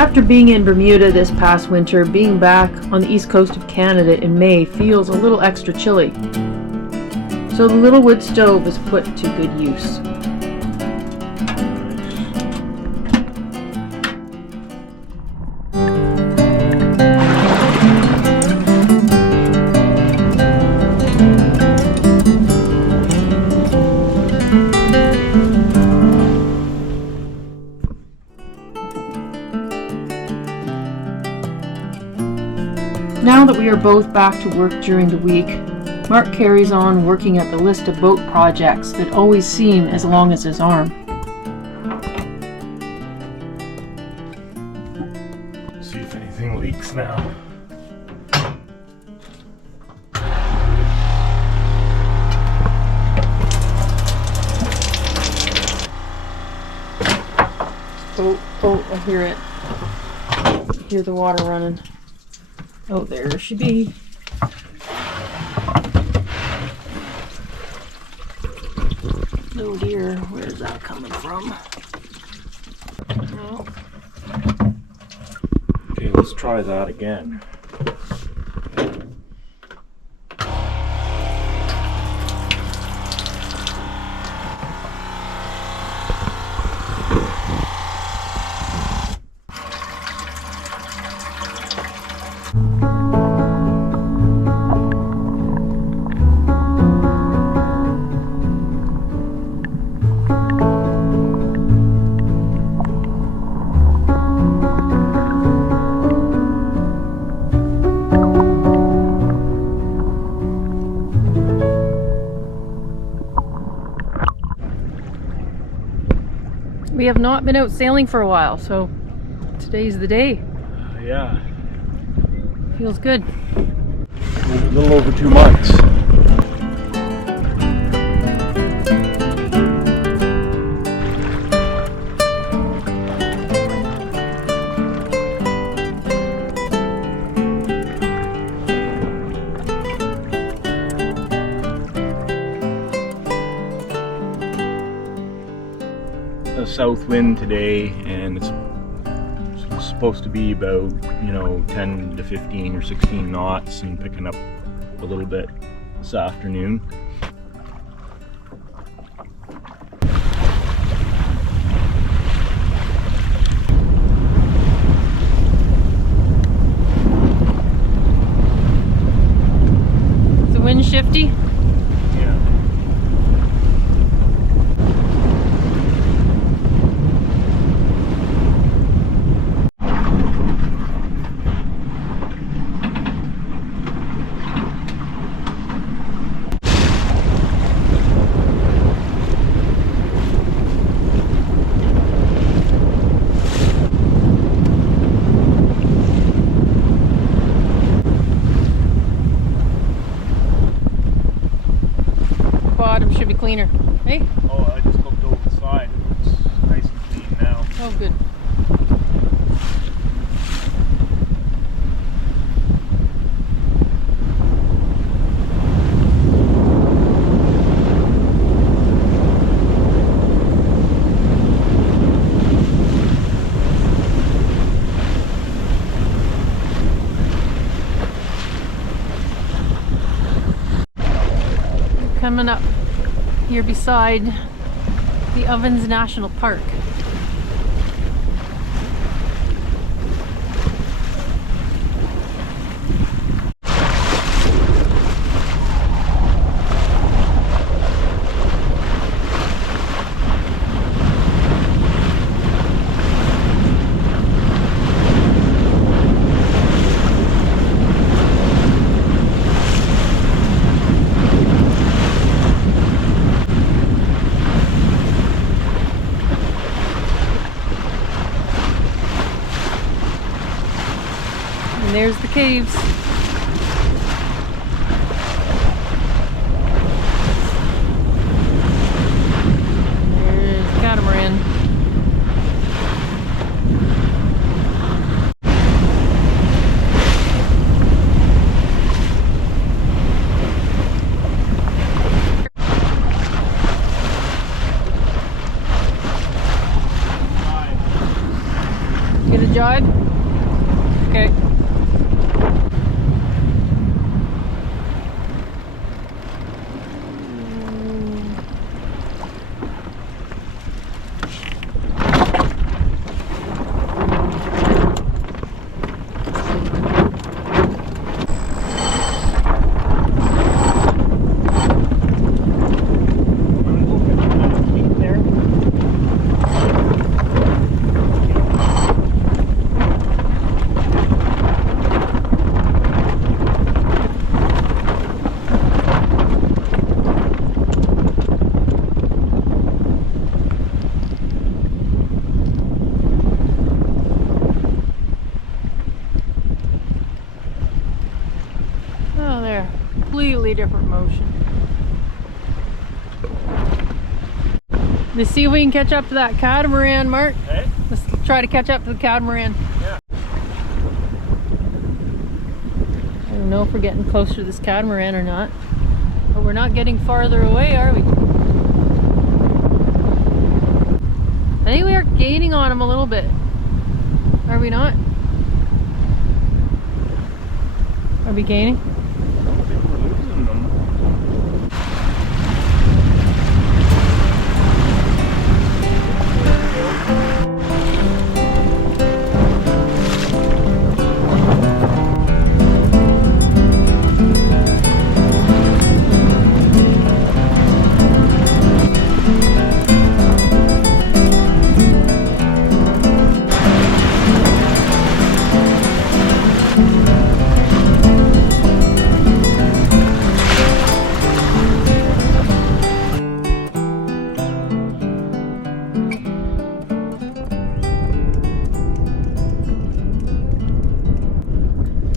After being in Bermuda this past winter, being back on the east coast of Canada in May feels a little extra chilly. So the little wood stove is put to good use. Now that we are both back to work during the week, Mark carries on working at the list of boat projects that always seem as long as his arm. See if anything leaks now. Oh, I hear it. I hear the water running. Oh, there she be. Oh dear, where's that coming from? Oh. Okay, let's try that again. We have not been out sailing for a while, so today's the day. Yeah. Feels good. A little over 2 months. A south wind today, and it's supposed to be about 10 to 15 or 16 knots, and picking up a little bit this afternoon. Is the wind shifty? Bottom should be cleaner. Hey? Oh, I just looked over the side. It's nice and clean now. Oh, good. Coming up here beside the Ovens National Park. And there's the caves. There's the Catamaran. Get a jibe? Okay. Oh, there. Completely different motion. Let's see if we can catch up to that catamaran, Mark. Hey? Let's try to catch up to the catamaran. Yeah. I don't know if we're getting closer to this catamaran or not. But we're not getting farther away, are we? I think we are gaining on him a little bit. Are we not? Are we gaining? I don't think we're losing them.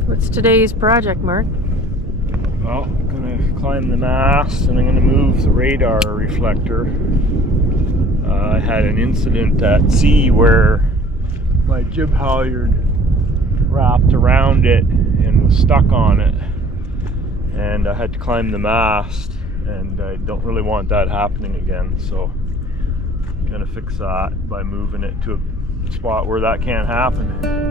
What's today's project, Mark? Well, I'm gonna climb the mast and I'm gonna move the radar reflector. I had an incident at sea where my jib halyard wrapped around it and was stuck on it, and I had to climb the mast, and I don't really want that happening again, so I'm gonna fix that by moving it to a spot where that can't happen.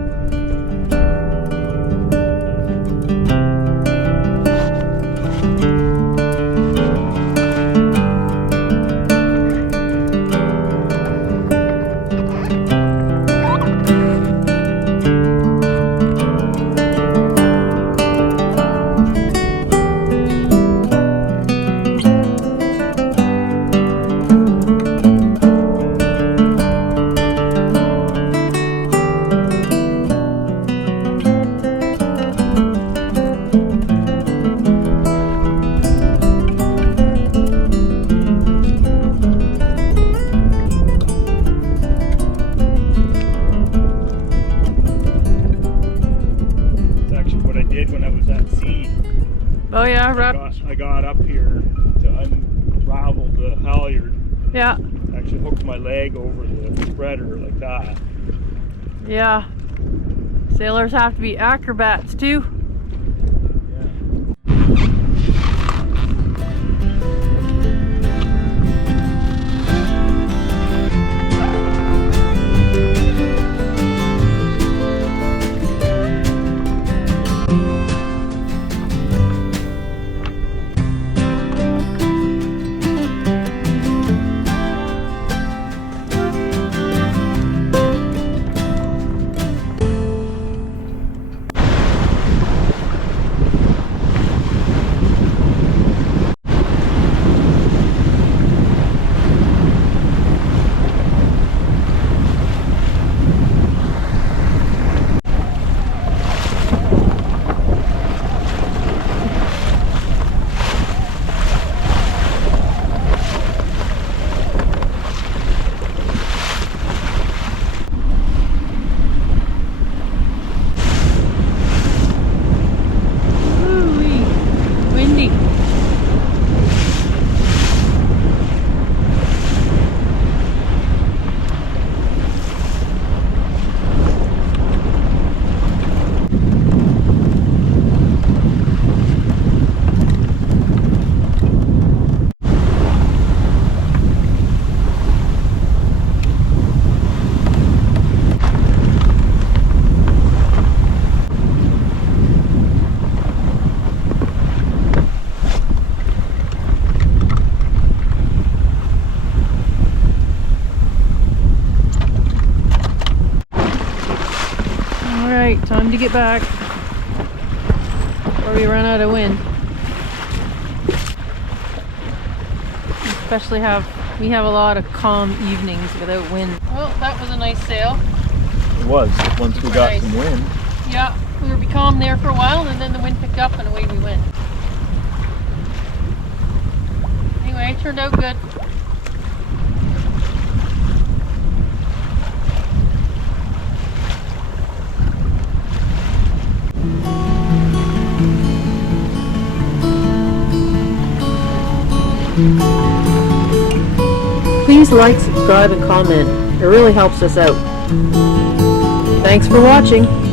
When I was at sea, Oh yeah, I got up here to unravel the halyard. Yeah. Actually hooked my leg over the spreader like that. Yeah. Sailors have to be acrobats too. to get back or we run out of wind. Especially we have a lot of calm evenings without wind. Well, that was a nice sail. It was, once we got some wind. Yeah, we were calm there for a while and then the wind picked up and away we went. Anyway, it turned out good. Please like, subscribe, and comment. It really helps us out. Thanks for watching.